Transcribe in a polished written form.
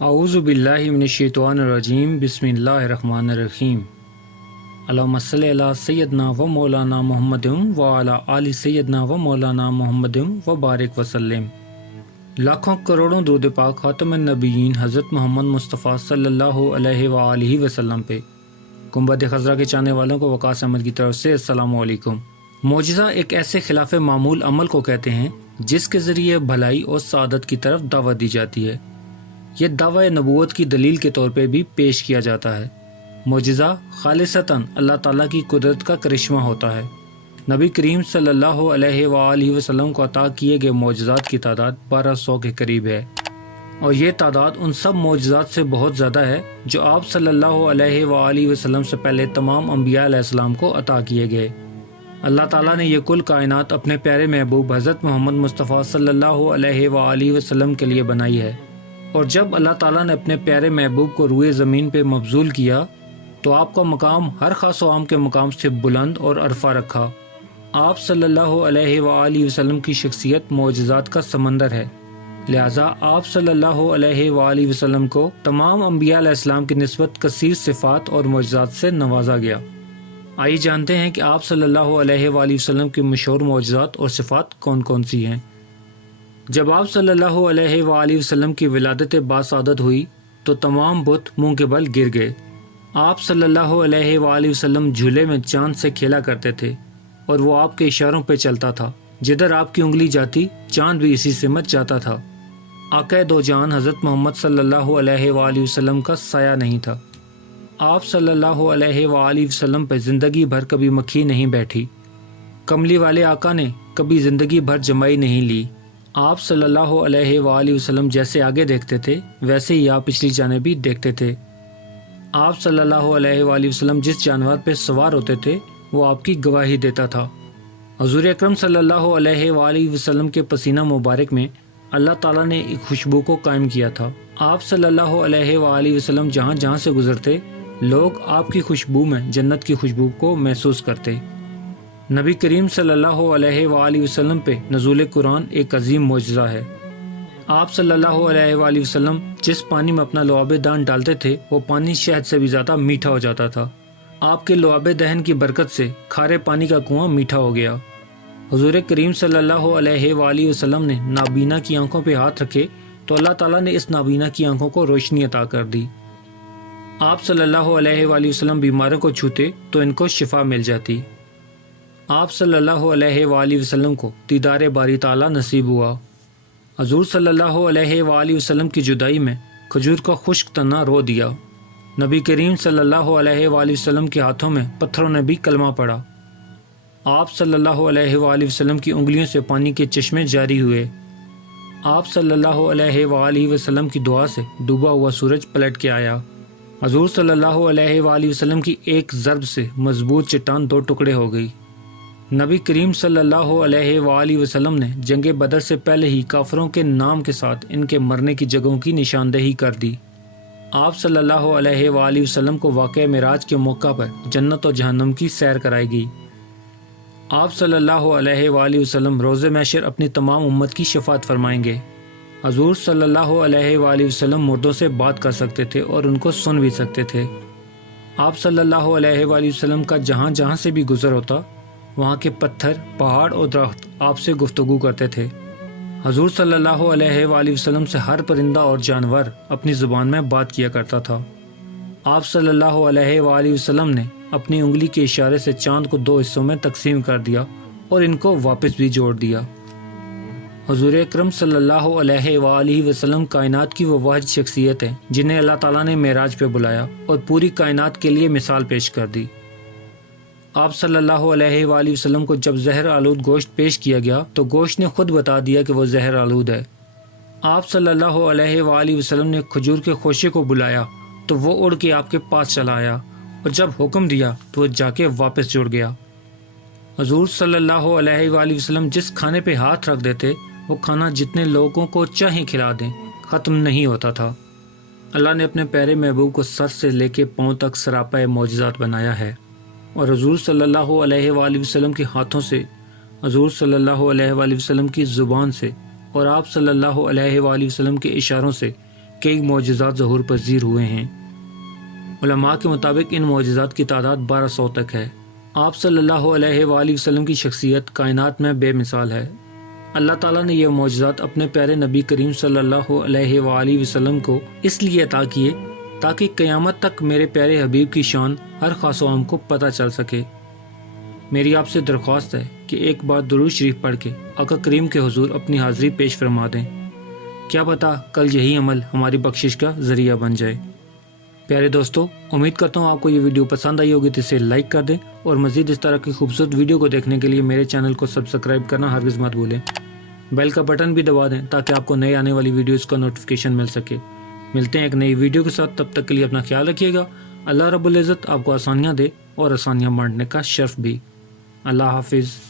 اعوذ باللہ من الشیطان الرجیم بسم اللہ الرحمن الرحیم اللہم صلی علی سیدنا و مولانا محمد و علی آل سیدنا و مولانا محمد و بارک وسلم۔ لاکھوں کروڑوں درود پاک خاتم النبیین حضرت محمد مصطفیٰ صلی اللہ علیہ وآلہ وسلم پہ۔ گنبد خضرا کے چاہنے والوں کو وقاص احمد کی طرف سے السلام علیکم۔ معجزہ ایک ایسے خلاف معمول عمل کو کہتے ہیں جس کے ذریعے بھلائی اور سعادت کی طرف دعوت دی جاتی ہے۔ یہ دعوی نبوت کی دلیل کے طور پہ بھی پیش کیا جاتا ہے۔ معجزہ خالصتاً اللہ تعالیٰ کی قدرت کا کرشمہ ہوتا ہے۔ نبی کریم صلی اللہ علیہ وآلہ وسلم کو عطا کیے گئے معجزات کی تعداد 1200 کے قریب ہے، اور یہ تعداد ان سب معجزات سے بہت زیادہ ہے جو آپ صلی اللہ علیہ وآلہ وسلم سے پہلے تمام انبیاء علیہ السلام کو عطا کیے گئے۔ اللہ تعالیٰ نے یہ کل کائنات اپنے پیارے محبوب حضرت محمد مصطفیٰ صلی اللہ علیہ وآلہ وسلم کے لیے بنائی ہے، اور جب اللہ تعالیٰ نے اپنے پیارے محبوب کو روئے زمین پہ مبذول کیا تو آپ کا مقام ہر خاص و عام کے مقام سے بلند اور عرفہ رکھا۔ آپ صلی اللہ علیہ وآلہ وسلم کی شخصیت معجزات کا سمندر ہے، لہٰذا آپ صلی اللہ علیہ وآلہ وسلم کو تمام انبیاء علیہ السلام کی نسبت کثیر صفات اور معجزات سے نوازا گیا۔ آئیے جانتے ہیں کہ آپ صلی اللہ علیہ وآلہ وسلم کی مشہور معجزات اور صفات کون کون سی ہیں۔ جب آپ صلی اللہ علیہ وآلہ وسلم کی ولادت باسعادت ہوئی تو تمام بت منہ کے بل گر گئے۔ آپ صلی اللہ علیہ وآلہ وسلم جھولے میں چاند سے کھیلا کرتے تھے، اور وہ آپ کے اشاروں پہ چلتا تھا، جدھر آپ کی انگلی جاتی چاند بھی اسی سمت جاتا تھا۔ آقا دو جان حضرت محمد صلی اللہ علیہ وآلہ وسلم کا سایہ نہیں تھا۔ آپ صلی اللہ علیہ وآلہ وسلم پہ زندگی بھر کبھی مکھی نہیں بیٹھی۔ کملی والے آقا نے کبھی زندگی بھر جمائی نہیں لی۔ آپ صلی اللہ علیہ وآلہ وسلم جیسے آگے دیکھتے تھے ویسے ہی آپ پچھلی جانب بھی دیکھتے تھے۔ آپ صلی اللہ علیہ وآلہ وسلم جس جانور پہ سوار ہوتے تھے وہ آپ کی گواہی دیتا تھا۔ حضور اکرم صلی اللہ علیہ وآلہ وسلم کے پسینہ مبارک میں اللہ تعالیٰ نے ایک خوشبو کو قائم کیا تھا۔ آپ صلی اللہ علیہ وآلہ وسلم جہاں جہاں سے گزرتے لوگ آپ کی خوشبو میں جنت کی خوشبو کو محسوس کرتے۔ نبی کریم صلی اللہ علیہ وآلہ وسلم پہ نزول قرآن ایک عظیم معجزہ ہے۔ آپ صلی اللہ علیہ وآلہ وسلم جس پانی میں اپنا لعاب دہن ڈالتے تھے وہ پانی شہد سے بھی زیادہ میٹھا ہو جاتا تھا۔ آپ کے لعاب دہن کی برکت سے کھارے پانی کا کنواں میٹھا ہو گیا۔ حضور کریم صلی اللہ علیہ وآلہ وسلم نے نابینا کی آنکھوں پہ ہاتھ رکھے تو اللہ تعالیٰ نے اس نابینا کی آنکھوں کو روشنی عطا کر دی۔ آپ صلی اللہ علیہ وآلہ وسلم بیماروں کو چھوتے تو ان کو شفا مل جاتی۔ آپ صلی اللہ علیہ وآلہ وسلم کو دیدار باری تعالیٰ نصیب ہوا۔ حضور صلی اللہ علیہ وآلہ وسلم کی جدائی میں کھجور کا خشک تنا رو دیا۔ نبی کریم صلی اللہ علیہ وآلہ وسلم کے ہاتھوں میں پتھروں نے بھی کلمہ پڑھا۔ آپ صلی اللہ علیہ وآلہ وسلم کی انگلیوں سے پانی کے چشمے جاری ہوئے۔ آپ صلی اللہ علیہ وآلہ وسلم کی دعا سے ڈوبا ہوا سورج پلٹ کے آیا۔ حضور صلی اللہ علیہ وآلہ وسلم کی ایک ضرب سے مضبوط چٹان دو ٹکڑے ہو گئی۔ نبی کریم صلی اللہ علیہ وآلہ وسلم نے جنگ بدر سے پہلے ہی کافروں کے نام کے ساتھ ان کے مرنے کی جگہوں کی نشاندہی کر دی۔ آپ صلی اللہ علیہ وآلہ وسلم کو واقعہ معراج کے موقع پر جنت و جہنم کی سیر کرائی گئی۔ آپ صلی اللہ علیہ وآلہ وسلم روز محشر اپنی تمام امت کی شفاعت فرمائیں گے۔ حضور صلی اللہ علیہ وآلہ وسلم مردوں سے بات کر سکتے تھے اور ان کو سن بھی سکتے تھے۔ آپ صلی اللہ علیہ وآلہ وسلم کا جہاں جہاں سے بھی گزر ہوتا وہاں کے پتھر، پہاڑ اور درخت آپ سے گفتگو کرتے تھے۔ حضور صلی اللہ علیہ وآلہ وسلم سے ہر پرندہ اور جانور اپنی زبان میں بات کیا کرتا تھا۔ آپ صلی اللہ علیہ وآلہ وسلم نے اپنی انگلی کے اشارے سے چاند کو دو حصوں میں تقسیم کر دیا اور ان کو واپس بھی جوڑ دیا۔ حضور اکرم صلی اللہ علیہ وآلہ وسلم کائنات کی وہ واحد شخصیت ہیں جنہیں اللہ تعالیٰ نے معراج پہ بلایا اور پوری کائنات کے لیے مثال پیش کر دی۔ آپ صلی اللہ علیہ وآلہ وسلم کو جب زہر آلود گوشت پیش کیا گیا تو گوشت نے خود بتا دیا کہ وہ زہر آلود ہے۔ آپ صلی اللہ علیہ وآلہ وسلم نے کھجور کے خوشے کو بلایا تو وہ اڑ کے آپ کے پاس چلا آیا، اور جب حکم دیا تو وہ جا کے واپس جڑ گیا۔ حضور صلی اللہ علیہ وآلہ وسلم جس کھانے پہ ہاتھ رکھ دیتے وہ کھانا جتنے لوگوں کو چاہیں کھلا دیں ختم نہیں ہوتا تھا۔ اللہ نے اپنے پیارے محبوب کو سر سے لے کے پاؤں تک سراپا معجزات بنایا ہے، اور حضور صلی اللہ علیہ وآلہ وسلم کے ہاتھوں سے، حضور صلی اللہ علیہ وآلہ وسلم کی زبان سے اور آپ صلی اللہ علیہ وآلہ وسلم کے اشاروں سے کئی معجزات ظہور پذیر ہوئے ہیں۔ علماء کے مطابق ان معجزات کی تعداد 1200 تک ہے۔ آپ صلی اللہ علیہ وآلہ وسلم کی شخصیت کائنات میں بے مثال ہے۔ اللہ تعالیٰ نے یہ معجزات اپنے پیارے نبی کریم صلی اللہ علیہ وآلہ وسلم کو اس لیے عطا کیے تاکہ قیامت تک میرے پیارے حبیب کی شان ہر خاص و عام کو پتہ چل سکے۔ میری آپ سے درخواست ہے کہ ایک بار درود شریف پڑھ کے آقا کریم کے حضور اپنی حاضری پیش فرما دیں۔ کیا پتہ کل یہی عمل ہماری بخشش کا ذریعہ بن جائے۔ پیارے دوستو، امید کرتا ہوں آپ کو یہ ویڈیو پسند آئی ہوگی تو اسے لائک کر دیں اور مزید اس طرح کی خوبصورت ویڈیو کو دیکھنے کے لیے میرے چینل کو سبسکرائب کرنا ہرگز مت بھولیں۔ بیل کا بٹن بھی دبا دیں تاکہ آپ کو نئے آنے والی ویڈیوز کا نوٹیفیکیشن مل سکے۔ ملتے ہیں ایک نئی ویڈیو کے ساتھ، تب تک کے لیے اپنا خیال رکھیے گا۔ اللہ رب العزت آپ کو آسانیاں دے اور آسانیاں بانٹنے کا شرف بھی۔ اللہ حافظ۔